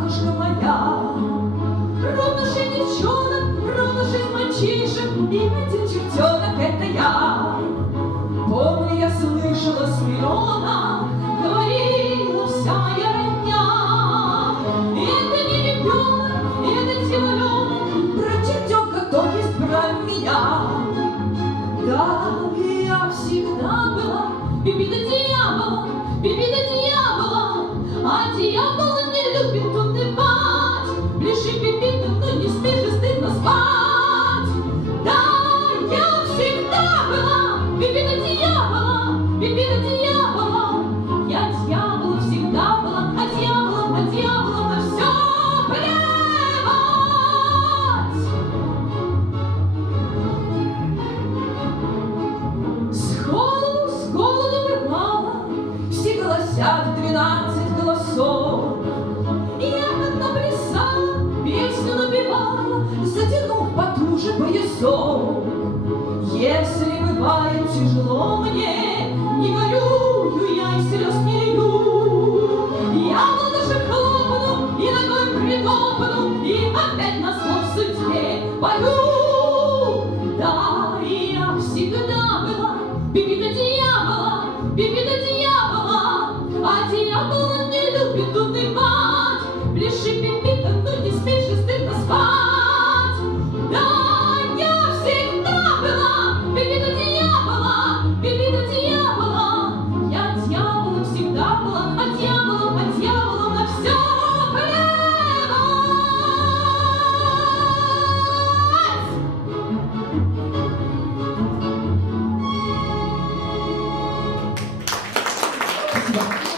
матушка моя. Ровно 6 девчонок, ровно 6 мальчишек, и один чертенок — это я. Помню, я слышала с миллиона, говорила вся моя родня. И это не ребенок, и это дьяволенок, про чертенка то есть про меня. Да, я всегда была Пипи до дьявола, а дьявол не любит унывать. Ближе Пипи, но не спишь и стыдно спать. Да, я всегда была Пипи до дьявола, я дьявола всегда была, а дьяволом на все плевать. С голоду рвала, все голосят 12 голосов. Я наплясала, песню напевала, затянув потуже поясов. Если бывает тяжело мне, не горюю я и слез не лью. Я в ладоши хлопну и ногой притопну, и опять на слов судьбе пою. Да, я всегда была Пипи до дьявола, а дьявол не любит унывать. Ближе Пипи, ну не спишь и стыдно спать. Да, я всегда была Пипи до дьявола, я дьяволом всегда была, а дьяволом на все плевать. Спасибо.